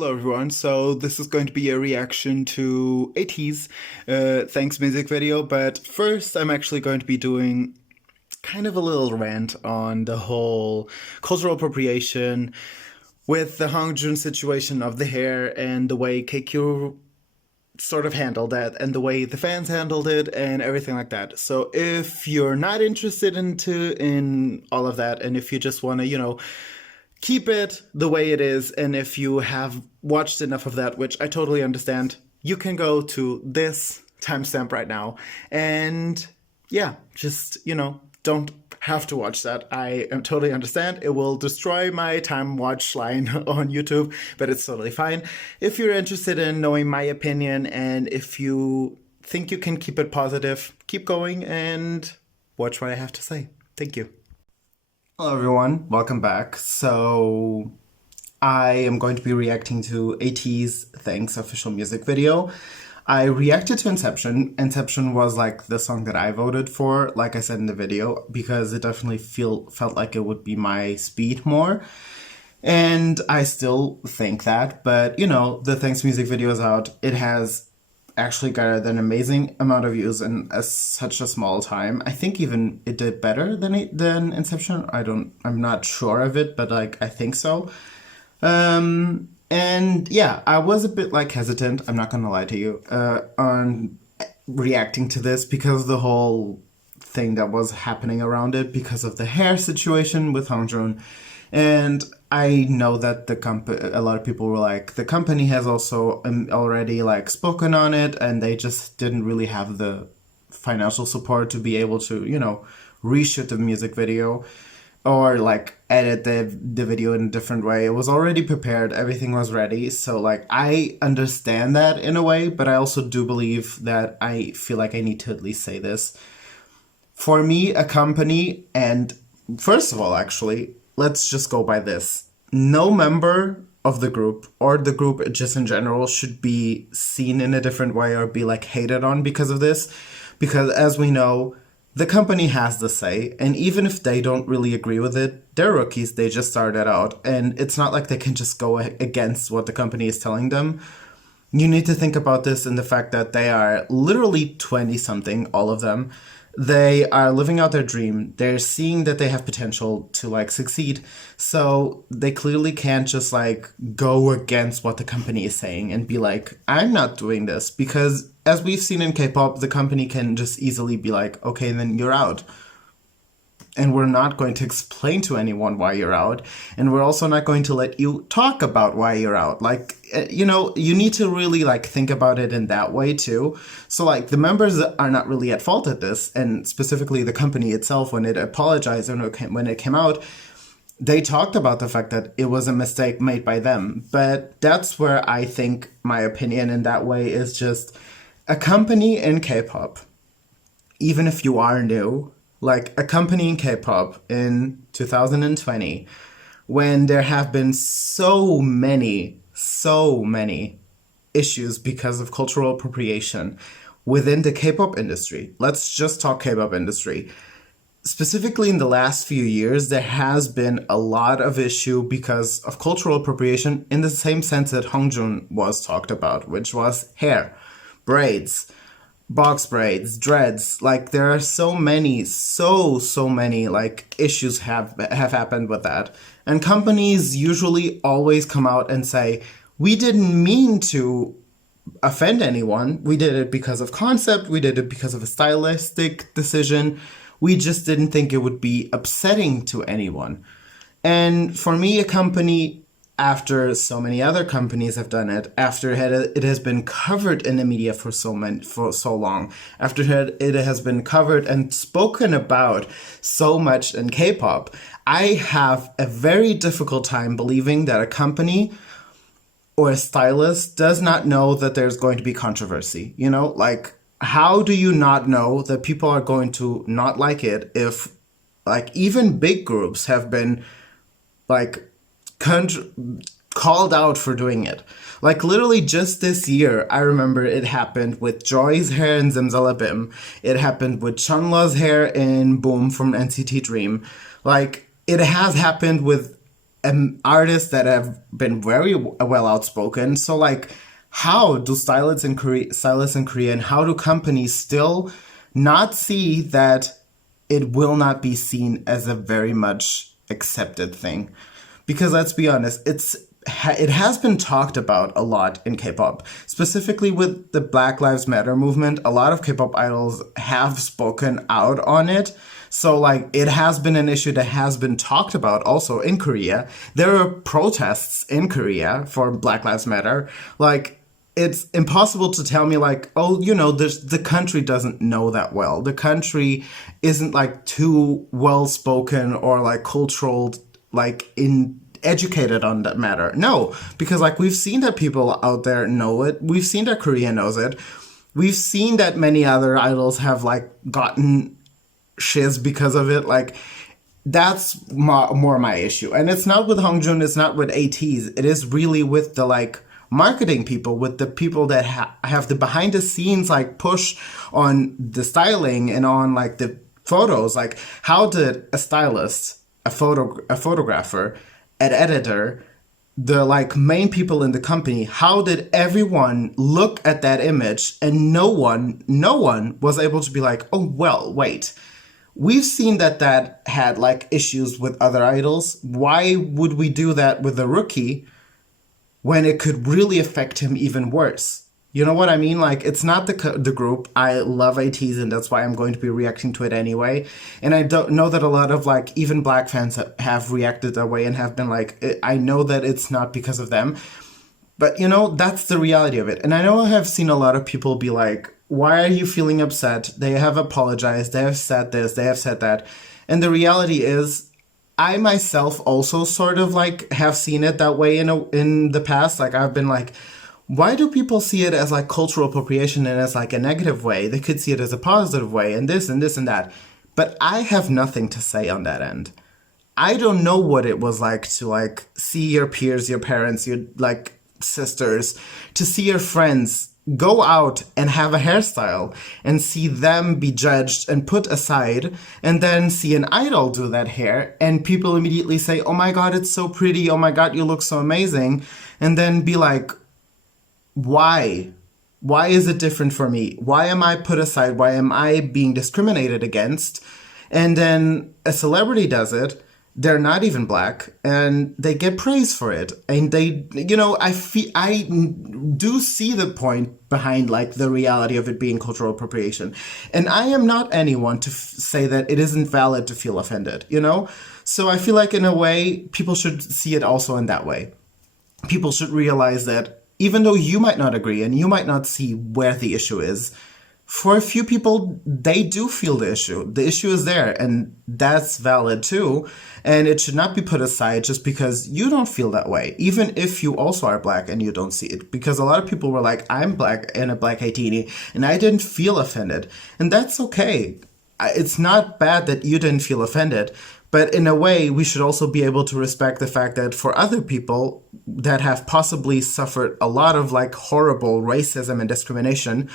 Hello everyone, so this is going to be a reaction to ATEEZ THANXX music video, but first I'm actually going to be doing kind of a little rant on the whole cultural appropriation with the Hongjun situation of the hair and the way KQ sort of handled that and the way the fans handled it and everything like that. So if you're not interested in all of that, and if you just want to, keep it the way it is, and if you have watched enough of that, which I totally understand, you can go to this timestamp right now. And yeah, just, don't have to watch that. I totally understand. It will destroy my time watch line on YouTube, but it's totally fine. If you're interested in knowing my opinion, and if you think you can keep it positive, keep going and watch what I have to say. Thank you. Hello everyone, welcome back. So I am going to be reacting to ATEEZ THANXX Official music video. I reacted to Inception. Inception was like the song that I voted for, like I said in the video, because it definitely felt like it would be my speed more. And I still think that, but the THANXX music video is out. It has actually got an amazing amount of views in such a small time. I think even it did better than Inception. I'm not sure of it, but I think so. And yeah, I was a bit hesitant, I'm not gonna lie to you, on reacting to this because of the whole thing that was happening around it, because of the hair situation with Hongjun. And I know that a lot of people were like, the company has also already spoken on it, and they just didn't really have the financial support to be able to, reshoot the music video or edit the video in a different way. It was already prepared, everything was ready. So I understand that in a way, but I also do believe that I feel like I need to at least say this. For me, a company, and first of all, actually, let's just go by this. No member of the group, or the group just in general, should be seen in a different way or be hated on because of this. Because as we know, the company has the say, and even if they don't really agree with it, they're rookies, they just started out, and it's not like they can just go against what the company is telling them. You need to think about this in the fact that they are literally 20-something, all of them. They are living out their dream. They're seeing that they have potential to succeed. So they clearly can't just go against what the company is saying and be like, I'm not doing this. Because as we've seen in K-pop, the company can just easily be like, okay, then you're out. And we're not going to explain to anyone why you're out. And we're also not going to let you talk about why you're out. You need to really think about it in that way too. So the members are not really at fault at this. And specifically the company itself, when it apologized and when it came out, they talked about the fact that it was a mistake made by them. But that's where I think my opinion in that way is just a company in K-pop, even if you are new, a company in K-pop in 2020, when there have been so many issues because of cultural appropriation within the K-pop industry. Let's just talk K-pop industry. Specifically in the last few years, there has been a lot of issue because of cultural appropriation in the same sense that Hongjun was talked about, which was hair, braids, box braids, dreads. There are so many issues have happened with that. And companies usually always come out and say, we didn't mean to offend anyone. We did it because of concept. We did it because of a stylistic decision. We just didn't think it would be upsetting to anyone. And for me, a company, after so many other companies have done it, after it has been covered in the media for so long, after it has been covered and spoken about so much in K-pop, I have a very difficult time believing that a company or a stylist does not know that there's going to be controversy. How do you not know that people are going to not like it if even big groups have been called out for doing it? Literally just this year, I remember it happened with Joy's hair in Zimzalabim. It happened with Chunla's hair in Boom from NCT Dream. It has happened with artists that have been very well outspoken. So like, how do stylists in Korea, and how do companies still not see that it will not be seen as a very much accepted thing? Because let's be honest, it has been talked about a lot in K-pop, specifically with the Black Lives Matter movement. A lot of K-pop idols have spoken out on it. So like, it has been an issue that has been talked about also in Korea. There are protests in Korea for Black Lives Matter. Like, it's impossible to tell me like, oh, you know, the country doesn't know that well. The country isn't like too well spoken or like cultural, like educated on that matter. No, because like, we've seen that people out there know it. We've seen that Korea knows it. We've seen that many other idols have like gotten shiz because of it. Like, that's more my issue. And it's not with Hongjoong, it's not with ATEEZ. It is really with the like marketing people, with the people that have the behind the scenes like push on the styling and on like the photos. Like, how did a stylist, a photographer, an editor, the like main people in the company, how did everyone look at that image and no one was able to be like, oh, well, wait, we've seen that had like issues with other idols. Why would we do that with a rookie when it could really affect him even worse? You know what I mean? Like, it's not the group. I love ATEEZ, and that's why I'm going to be reacting to it anyway. And I don't know that a lot of like even black fans have reacted that way and have been like, I know that it's not because of them, but you know, that's the reality of it. And I know I have seen a lot of people be like, why are you feeling upset? They have apologized. They have said this. They have said that. And the reality is, I myself also sort of like have seen it that way in the past. Like, I've been like, why do people see it as like cultural appropriation and as like a negative way? They could see it as a positive way and this and this and that. But I have nothing to say on that end. I don't know what it was like to like see your peers, your parents, your like sisters, to see your friends go out and have a hairstyle and see them be judged and put aside, and then see an idol do that hair and people immediately say, oh my God, it's so pretty. Oh my God, you look so amazing. And then be like, why? Why is it different for me? Why am I put aside? Why am I being discriminated against? And then a celebrity does it. They're not even black, and they get praise for it. And they, you know, I do see the point behind like the reality of it being cultural appropriation. And I am not anyone to say that it isn't valid to feel offended, you know? So I feel like in a way, people should see it also in that way. People should realize that even though you might not agree and you might not see where the issue is, for a few people, they do feel the issue. The issue is there, and that's valid too. And it should not be put aside just because you don't feel that way, even if you also are black and you don't see it. Because a lot of people were like, I'm black and a black Haitian, and I didn't feel offended. And that's okay. It's not bad that you didn't feel offended. But in a way, we should also be able to respect the fact that for other people that have possibly suffered a lot of like horrible racism and discrimination,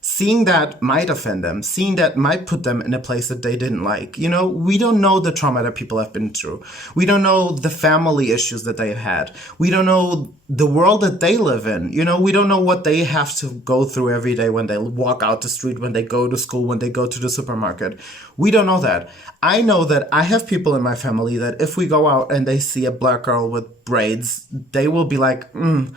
seeing that might offend them, seeing that might put them in a place that they didn't like. You know, we don't know the trauma that people have been through. We don't know the family issues that they've had. We don't know the world that they live in. You know, we don't know what they have to go through every day when they walk out the street, when they go to school, when they go to the supermarket. We don't know that. I know that I have people in my family that if we go out and they see a black girl with braids, they will be like, And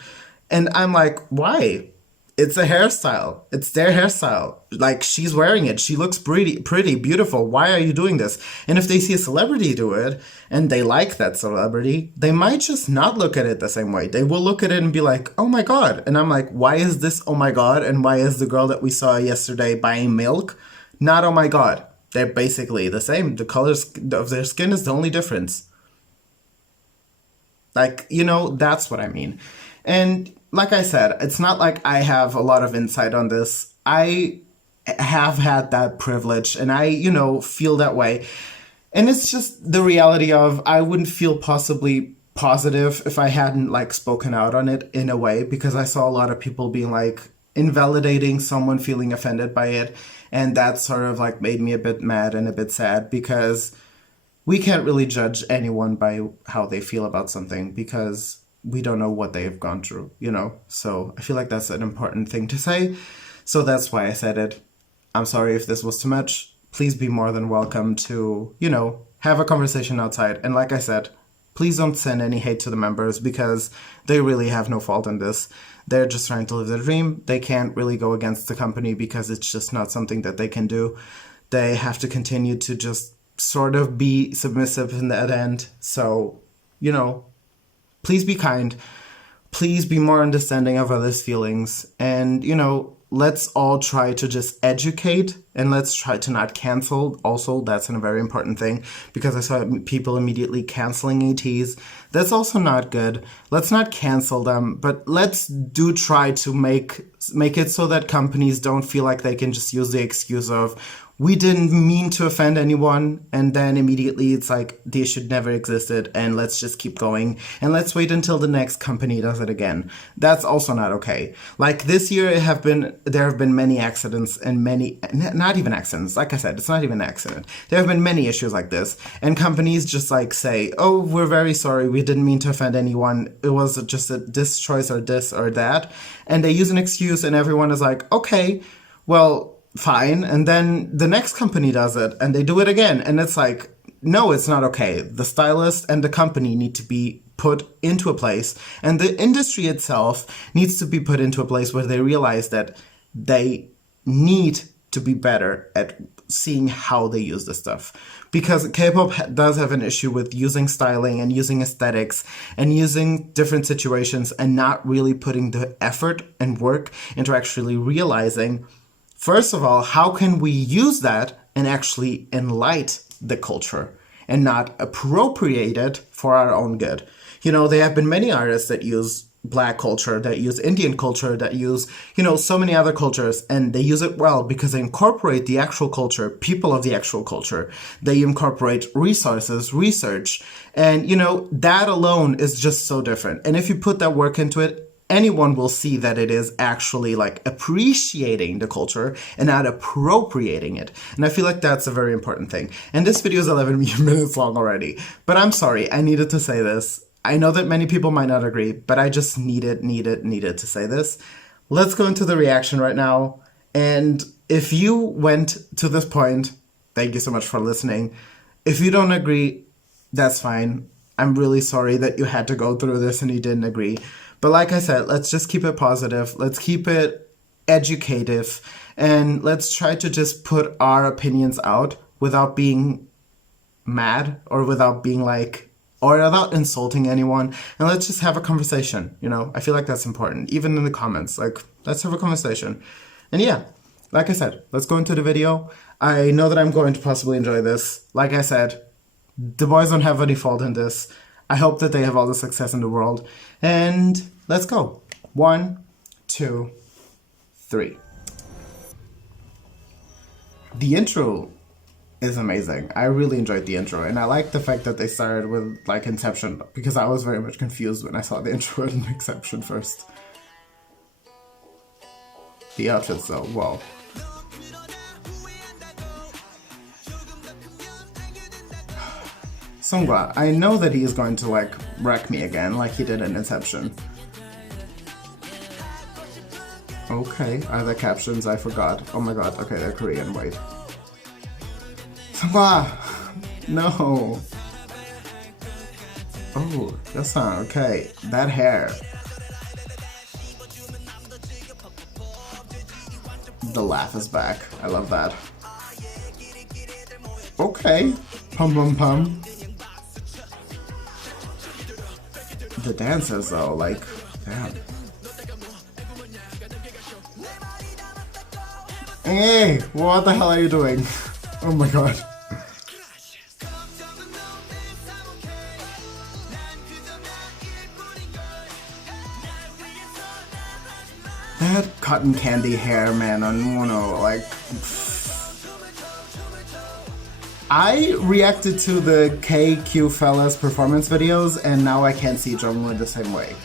I'm like, why? It's a hairstyle. It's their hairstyle. Like, she's wearing it. She looks pretty, beautiful. Why are you doing this? And if they see a celebrity do it and they like that celebrity, they might just not look at it the same way. They will look at it and be like, oh my God. And I'm like, why is this oh my God? And why is the girl that we saw yesterday buying milk not oh my God? They're basically the same. The colors of their skin is the only difference. Like, you know, that's what I mean. And like I said, it's not like I have a lot of insight on this. I have had that privilege and I, you know, feel that way. And it's just the reality of I wouldn't feel possibly positive if I hadn't like spoken out on it in a way, because I saw a lot of people being like invalidating someone feeling offended by it. And that sort of like made me a bit mad and a bit sad, because we can't really judge anyone by how they feel about something because we don't know what they've gone through, you know? So I feel like that's an important thing to say. So that's why I said it. I'm sorry if this was too much. Please be more than welcome to, you know, have a conversation outside. And like I said, please don't send any hate to the members because they really have no fault in this. They're just trying to live their dream. They can't really go against the company because it's just not something that they can do. They have to continue to just sort of be submissive in that end. So, you know, please be kind. Please be more understanding of others' feelings. And, you know, let's all try to just educate and let's try to not cancel. Also, that's a very important thing because I saw people immediately canceling ATEEZ. That's also not good. Let's not cancel them, but let's do try to make it so that companies don't feel like they can just use the excuse of, we didn't mean to offend anyone, and then immediately it's like, they should never existed, and let's just keep going, and let's wait until the next company does it again. That's also not okay. Like, this year there have been many accidents, and many, not even accidents, like I said, it's not even an accident. There have been many issues like this, and companies just like say, oh, we're very sorry, we didn't mean to offend anyone, it was just this choice or this or that, and they use an excuse, and everyone is like, okay, well, fine, and then the next company does it and they do it again, and it's like, no, it's not okay. The stylist and the company need to be put into a place, and the industry itself needs to be put into a place where they realize that they need to be better at seeing how they use this stuff. Because K-pop does have an issue with using styling and using aesthetics and using different situations and not really putting the effort and work into actually realizing, first of all, how can we use that and actually enlighten the culture and not appropriate it for our own good? You know, there have been many artists that use Black culture, that use Indian culture, that use, you know, so many other cultures, and they use it well because they incorporate the actual culture, people of the actual culture. They incorporate resources, research, and, you know, that alone is just so different. And if you put that work into it, anyone will see that it is actually like appreciating the culture and not appropriating it. And I feel like that's a very important thing. And this video is 11 minutes long already, but I'm sorry, I needed to say this. I know that many people might not agree, but I just needed to say this. Let's go into the reaction right now. And if you went to this point, thank you so much for listening. If you don't agree, that's fine. I'm really sorry that you had to go through this and you didn't agree. But like I said, let's just keep it positive. Let's keep it educative. And let's try to just put our opinions out without being mad or without being like, or without insulting anyone. And let's just have a conversation, you know? I feel like that's important. Even in the comments, like, let's have a conversation. And yeah, like I said, let's go into the video. I know that I'm going to possibly enjoy this. Like I said, the boys don't have any fault in this. I hope that they have all the success in the world. And let's go. 1, 2, 3. The intro is amazing. I really enjoyed the intro. And I like the fact that they started with like Inception, because I was very much confused when I saw the intro in Inception first. The outfits though, wow. Sungwa, I know that he is going to like wreck me again like he did in Inception. Okay, are there captions? I forgot. Oh my god, okay, they're Korean, wait. Sungwa! No! Oh, that's not okay. That hair. The laugh is back. I love that. Okay. Pum pum pum. The dances though, like, damn. Hey, what the hell are you doing? Oh my god. That cotton candy hair, man, on Mono, like... I reacted to the KQ Fellas performance videos, and now I can't see Jungwoo the same way.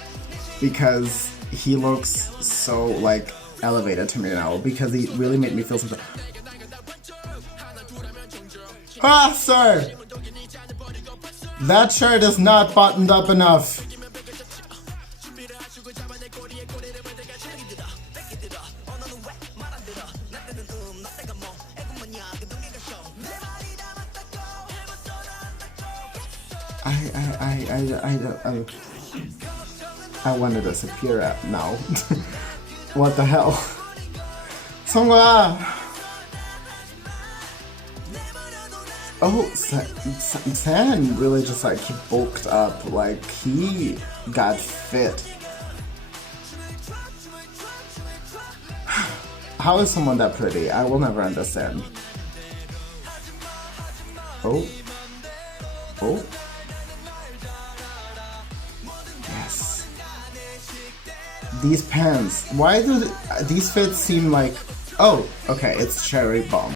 Because he looks so, like, elevated to me now, because he really made me feel something. Ah, sir! That shirt is not buttoned up enough. I want to disappear now. What the hell? 성거야. Oh, San really just like he bulked up, like he got fit. How is someone that pretty? I will never understand. Oh. Oh. Yes. These pants. Why do these fits seem like... Oh, okay, it's cherry bomb.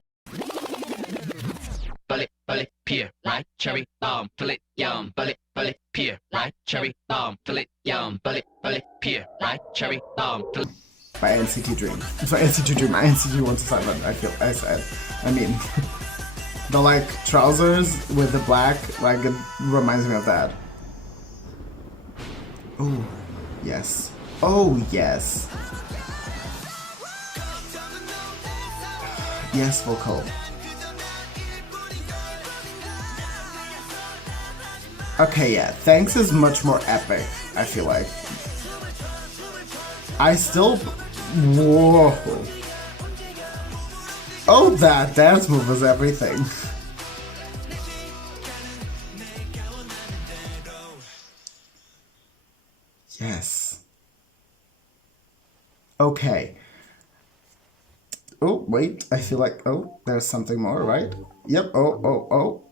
Bullet, pear, right? Cherry bomb, fill it, yum. Bullet, pear, right? Cherry bomb, fill it, yum. Bullet, pear, right? Cherry bomb, fill it. By NCT Dream. So NCT Dream, NCT 127, I said. I mean, the like trousers with the black, like it reminds me of that. Oh, yes. Oh, yes. Yes, vocal. Okay, yeah, THANXX is much more epic, I feel like. I still... Whoa. Oh, that dance move was everything. Yes. Okay. Oh, wait, I feel like... Oh, there's something more, right? Yep, oh.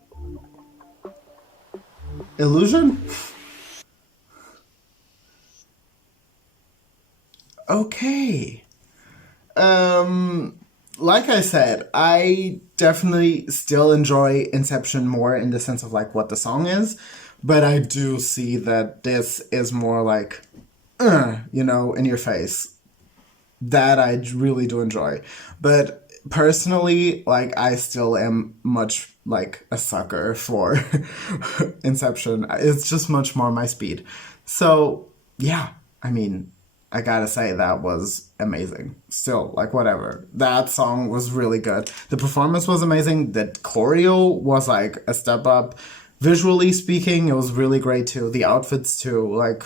Illusion? Okay. Like I said, I definitely still enjoy Inception more in the sense of like what the song is, but I do see that this is more like, you know, in your face. That I really do enjoy. But personally, like, I still am much like a sucker for Inception. It's just much more my speed. So, yeah, I mean, I gotta say that was amazing. Still, like, whatever. That song was really good. The performance was amazing. The choreo was like a step up. Visually speaking, it was really great too. The outfits too, like...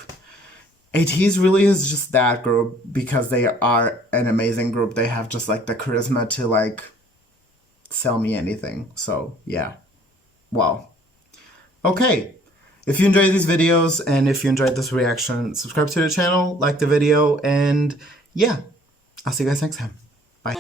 ATEEZ really is just that group because they are an amazing group. They have just like the charisma to like sell me anything. So yeah. Wow. Okay. If you enjoyed these videos and if you enjoyed this reaction, subscribe to the channel, like the video, and yeah. I'll see you guys next time. Bye.